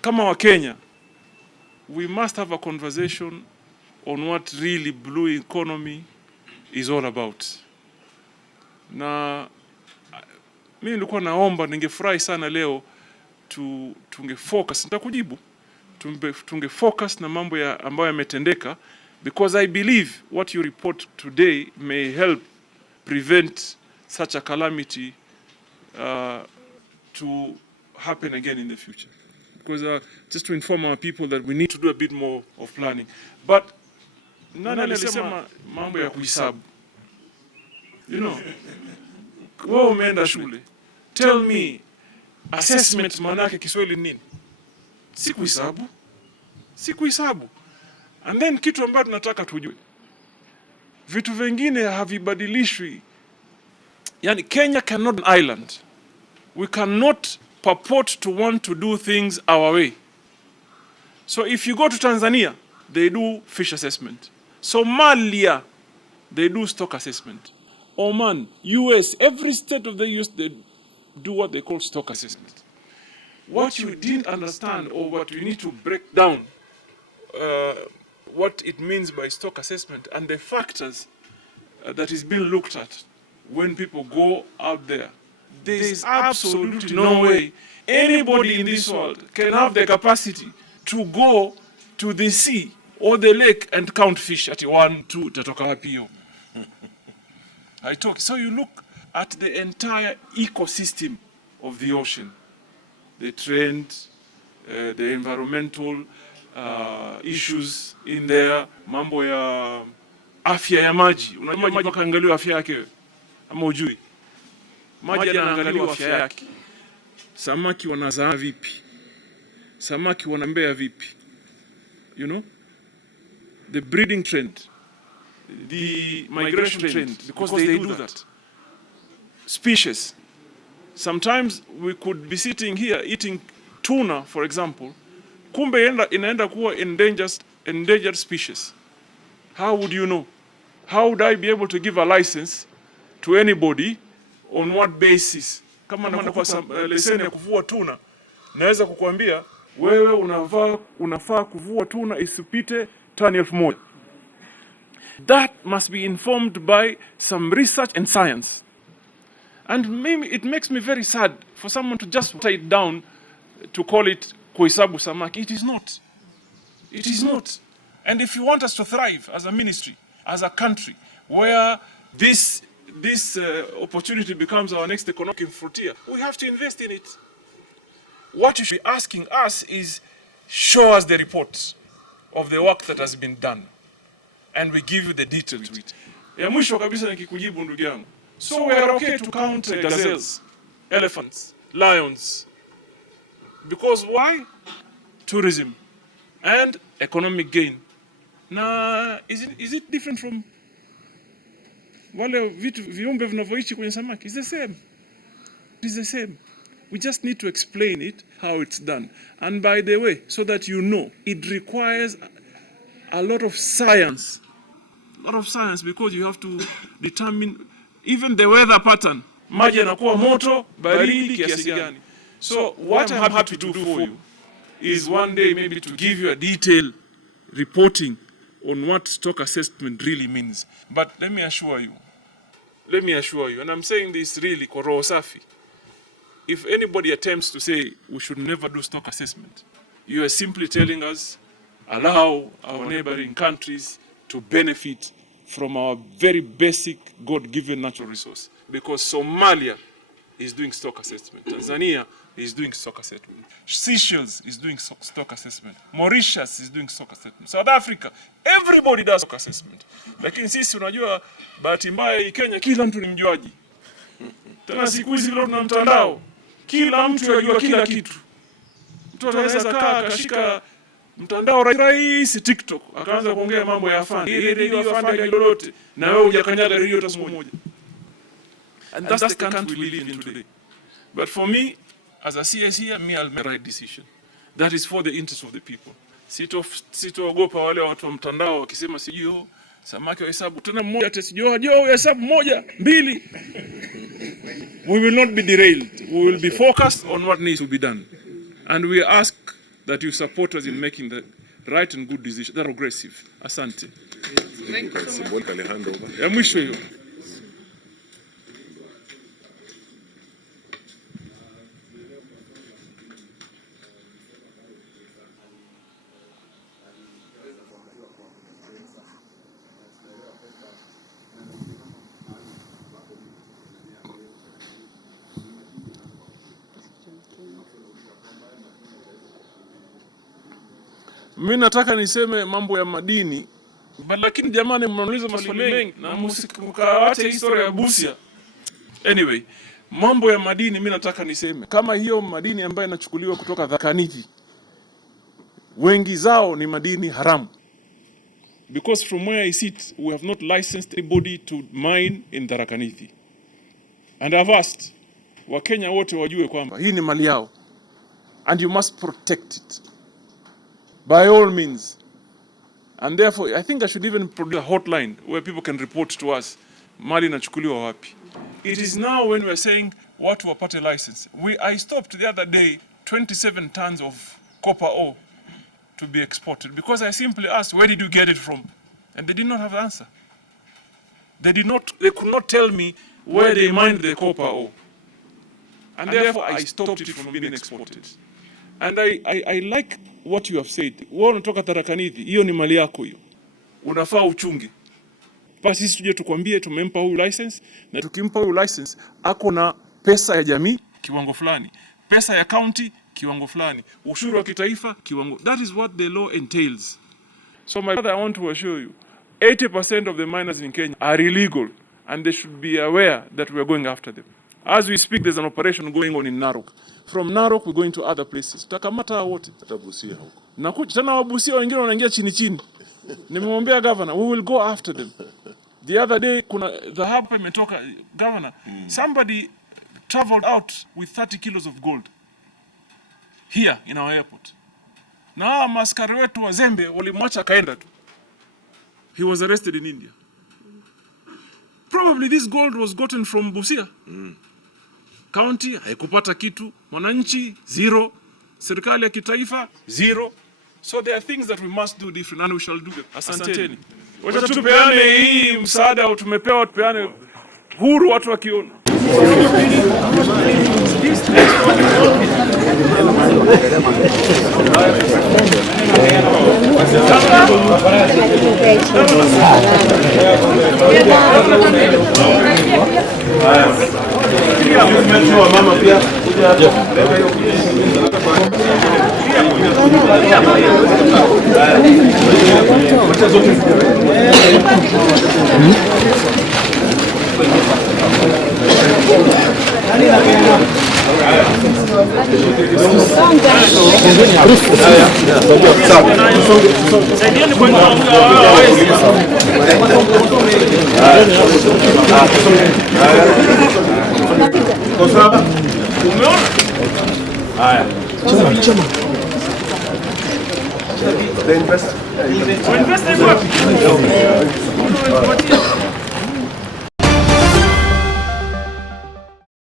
Kama wa Kenya, we must have a conversation on what really blue economy is all about. Na mimi nilikuwa naomba, ningefurahi sana leo tungefocus, nitakujibu, tungefocus na mambo ambayo yametendeka, because I believe what you report today may help prevent such a calamity to happen again in the future. Because just to inform our people that we need to do a bit more of planning. But nani alisema mambo ya kuhesabu? You know, wewe umeenda shule. Tell me, assessment maana yake Kiswahili nini? Si kuhesabu. Si kuhesabu. And then kitu ambacho tunataka tujue, vitu vingine havibadilishwi. Yani Kenya cannot be an island. We cannot purport to want to do things our way. So if you go to Tanzania, they do fish assessment. Somalia, they do stock assessment. Oman, US, every state of the US, they do what they call stock assessment. What you didn't understand, or what you need to break down, what it means by stock assessment and the factors that is being looked at when people go out there. There is absolutely no way anybody in this world can have the capacity to go to the sea or the lake and count fish at 1, 2, tatoka wapi hiyo. I talk. So you look at the entire ecosystem of the ocean, the trend, the environmental issues in there, mambo ya afya ya maji. Unajua maji kaangaliwa afya yake ama ujui? Maji yanaangaliwa afya yake. Samaki wanazaa vipi? Samaki wanambea vipi? You know? The breeding trend, the migration trend, because they do that. Species. Sometimes we could be sitting here eating tuna, for example. Kumbe inaenda kuwa endangered species. How would you know? How would I be able to give a license to anybody? On what basis? Kama nakupa leseni ya kuvua tuna, naweza kukuambia wewe unafaa kuvua tuna isipite tani 1,000. That must be informed by some research and science. And maybe it makes me very sad for someone to just write it down to call it kuhesabu samaki. It is not. It is not. And if you want us to thrive as a ministry, as a country, where this opportunity becomes our next economic frontier, we have to invest in it. What you should be asking us is, show us the reports of the work that has been done, and we give you the details to it. Ya mwisho kabisa nikikujibu ndugu yangu. So we are okay to count gazelles, elephants, lions. Because why? Tourism and economic gain. Na is it different from wale viumbe vinavyoishi kwenye samaki? It's the same. It's the same. We just need to explain it, how it's done. And by the way, so that you know, it requires a lot of science. A lot of science, because you have to determine even the weather pattern. Maji yanakuwa moto, baridi kiasi gani. So what I'm happy to do for you is one day maybe to give you a detailed reporting on what stock assessment really means. But let me assure you, and I'm saying this really kwa roho safi, if anybody attempts to say we should never do stock assessment, you are simply telling us, allow our neighboring countries to benefit from our very basic God-given natural resource. Because Somalia is doing stock assessment. Tanzania is doing stock assessment. Seychelles is doing stock assessment. Mauritius is doing stock assessment. South Africa, everybody does stock assessment. Lakini sisi unajua, bahati mbaya Kenya kila mtu ni mjuaji. Tena siku hizi leo tuna mtandao. Kila mtu yajua kila kitu. Mtu anaweza kaa akashika mtandao rahisi TikTok, akaanza kuongea mambo ya afande. Radio afande lolote, na wewe hujakanyaga radio hata siku moja. And that's the country we live in today. But for me, as a CS here, I'll make the right decision. That is for the interest of the people. Sitoogopa wale watu wa mtandao wakisema sijui samaki wa hesabu tena mmoja ati sijui Joho hesabu moja mbili. We will not be derailed. We will be focused on what needs to be done. And we ask that you support us in making the right and good decision. That progressive. Asante. Thank you so much. Ya mwisho hiyo. Mimi nataka niseme mambo ya madini, lakini jamani, mnauliza maswali mengi na msikaache historia ya Busia. Anyway, mambo ya madini mimi nataka niseme kama hiyo madini ambayo inachukuliwa kutoka Tharaka-Nithi, wengi zao ni madini haramu. Because from where I sit, we have not licensed anybody to mine in Tharaka-Nithi. And I've asked Wakenya wote wajue kwamba hii ni mali yao and you must protect it by all means. And therefore, I think I should even produce a hotline where people can report to us mali inachukuliwa wapi. It is now when we are saying watu wapate license. I stopped the other day 27 tons of copper ore to be exported because I simply asked, where did you get it from? And they did not have the answer. They could not tell me where they mined the copper ore. And therefore I stopped it from being exported. And I like what you have said. Wewe unatoka Tharaka-Nithi, hiyo ni mali yako hiyo. Unafaa uchunge. Basi sisi tuje tukwambie tumempa huyu license, na tukimpa huyu license ako na pesa ya jamii kiwango fulani, pesa ya county kiwango fulani, ushuru wa kitaifa kiwango. That is what the law entails. So my brother, I want to assure you 80% of the miners in Kenya are illegal and they should be aware that we are going after them. As we speak, there's an operation going on in Narok. From Narok we're going to other places. Tutakamata wote. Tutabusia huko. Na tena wabusia wengine wanaingia chini chini. Nimemwambia governor, we will go after them. The other day kuna dhahabu imetoka governor. Somebody traveled out with 30 kilos of gold here in our airport. Na maskari wetu wazembe walimwacha kaenda tu. He was arrested in India. Probably this gold was gotten from Busia. County haikupata kitu, mwananchi zero, serikali ya kitaifa zero. So there are things that we must do different and we shall do them. Asanteni. Wacha tupeane hii msaada tumepewa, tupeane huru watu wakiona. Mama pia Invest